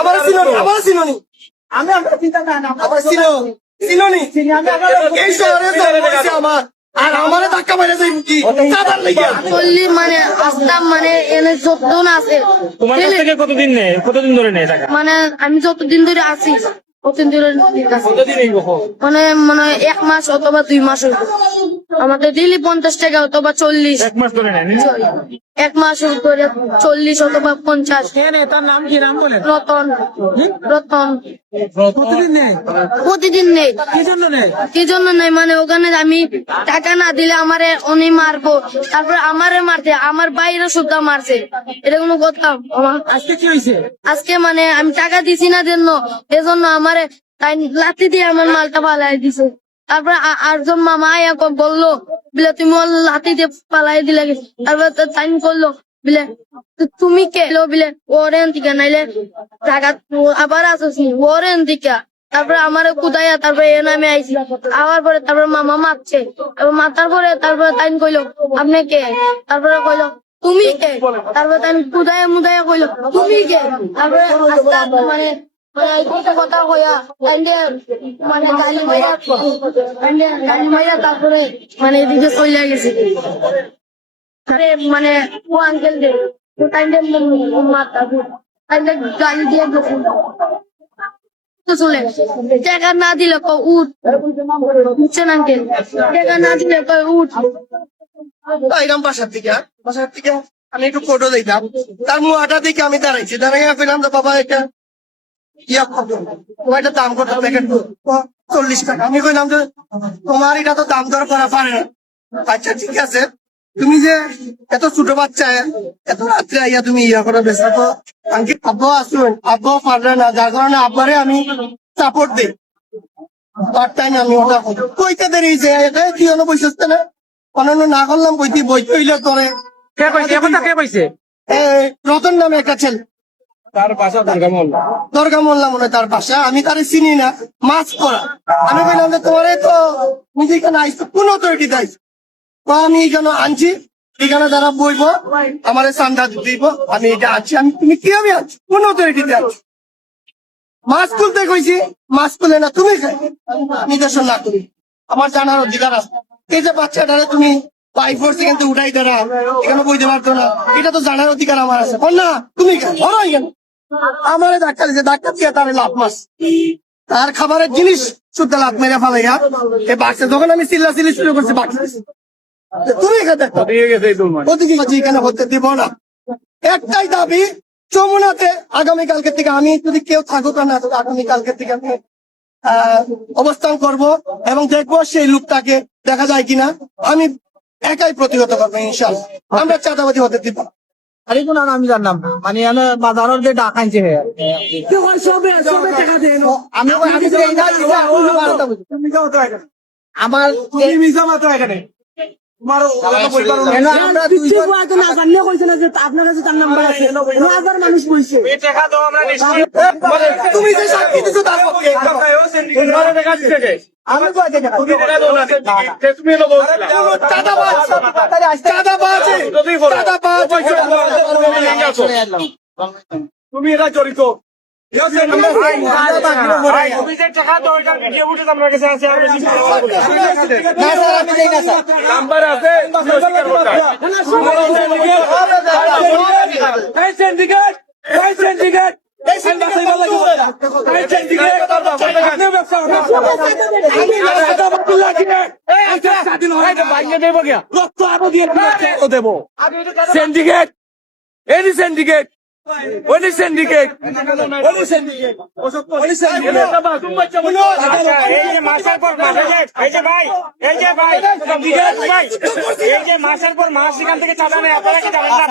আমার চিনি আমি আপনার চিন্তা না আমার চিনি এই শহরে জন্ম হয়েছে আমার আর আমারে ধাক্কা মেরে যাই কি সাদার লাগিয়া চল্লিশ মানে আসতাম মানে এনে যতজন আছে তোমার কাছ থেকে কতদিন ধরে নেয় টাকা? মানে আমি যতদিন ধরে আছি কতদিন ধরে নিতেছি। কতদিন এই বকো? মানে মানে 1 মাস অথবা 2 মাস হইব। আমাদের ডেইলি 50 টাকা অথবা 40। 1 মাস ধরে নেয়? 1 মাস করে 40 অথবা 50। তার নাম কি নাম বলেন? রতন রতন প্রতিদিন নেই প্রতিদিন নেই। কি জন্য নেই? কি জন্য নাই মানে ওখানে আমি টাকা না দিলে আমারে উনি মারবো, তারপর আমারে মারছে, আমার বাইরে সুদ্ধা মারছে। এটা কোনো কথা? আজকে কি হয়েছে? আজকে মানে আমি টাকা দিছি না জন্য এজন্য আমারে তাই লাঠি দিয়ে আমার মালটা পালাই দিছে। তারপর আরেকজন মামা আয়া বললো বলে তুমি ওর লাঠি দিয়ে পালাই দিলে। তারপর তাই করলো বলে তুমি কে বলে ওরেন দিকে নাইলে টাকা আবার আসছি ওরেন দিকে। তারপরে আমার কোথায় তারপরে এ নামে আইসি আবার পরে তারপরে মামা মারছে, মাথার পরে তারপরে তাই কইলো আপনি কে? তারপরে কইলো তুমি কে? তারপরে তাই কোথায় মুদায় কইলো তুমি কে? তারপরে আস্তে আস্তে মানে কথা কইয়া মানে গালি মাইরা তারপরে মানে এদিকে চলে গেছে। মানে ও আঙ্কেল দে মাথা গালি দিয়ে গেছে চলে টাকা না দিলে উঠ বুঝছেন আঙ্কেল, টাকা না দিলে উঠ। এরকম বাসার থেকে আমি একটু ফটো দিতাম, তার মুহাটা দেখে আমি দাঁড়াইছি, দাঁড়াই পেলাম তো বাবা এটা ইয়া এটা দাম কত প্যাকেট? 40 টাকা। আমি কইলাম যে তোমার এটা তো দাম দর করা পারে না। আচ্ছা ঠিক আছে, তুমি যে এত ছোট বাচ্চা এত রাত্রে আইয়া তুমি ইয়া করে বেসা তো আঙ্কি আব্বা আসুন, আব্বাও পারলে না, যার কারণে আব্বারে আমি সাপোর্ট দিই। পার্ট টাইম আমি ওটা কইতে দেরি হয়েছে, এটা তুই অন্য বসে না অন্যান্য না করলাম বইতে হইলে করে কে কইছে? রতন নামে একটা ছেলে, তার বাসা দরগা মোল্লা মনে হয় তার বাসা, আমি তারে চিনি না। মাছ করা আমি বললাম যে তোমার তো নিজে এখানে আইসো কোন অথরিটিতে আইসো? তো আমি এখানে আনছি, এখানে যারা বইব আমার চান্দা দিব, আমি এটা আনছি। আমি তুমি কি আমি আনছি কোন অথরিটিতে আনছি? মাছ তুলতে কইছি, মাছ তুলে না তুমি নিদর্শন না করি, আমার জানার অধিকার আছে। এই যে বাচ্চাটারে তুমি পাই ফোর্স কিন্তু উঠাই দেরা এখানে বইতে পারতো না, এটা তো জানার অধিকার আমার আছে। না তুমি কেন আমারে ধাক্কা দিচ্ছে, ধাক্কা দিয়ে তার লাভ মাছ তার খাবারের জিনিস শুদ্ধ লাভ মেরে ফেলাইয়া এই বাচ্চা যখন আমি চিল্লাচিল্লি শুরু করছি বাকি তুমি এখানে হতে দিব না। একটাই দাবি, যমুনাতে আগামীকালকে থেকে আমি যদি কেউ থাকুক না আগামীকালকে থেকে আমি অবস্থান করব এবং দেখবো সেই লোকটাকে দেখা যায় কিনা। আমি একাই প্রতিহত করবো ইনশাল্লাহ। আমরা চাঁদাবাদী হতে দিব না। আরে কোন আমি জানলাম না, মানে বাজারের যে ডাক আনছে আমার এখানে আপনার কাছে তার নাম্বার আছে, মানুষ বলছে তুমি যে সাক্ষী দিচ্ছ তার পক্ষে আমি তুমি এটা জড়িত নাম্বার আছে দেবো সিন্ডিকেট এনি সিন্ডিকেট ওনি সিন্ডিকেট মাসের পর মাস এখান থেকে চাঁদা নেই, আপনারা কি জানেন না?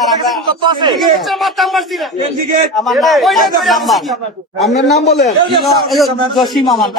আপনার নাম বলেন জসিম আমার।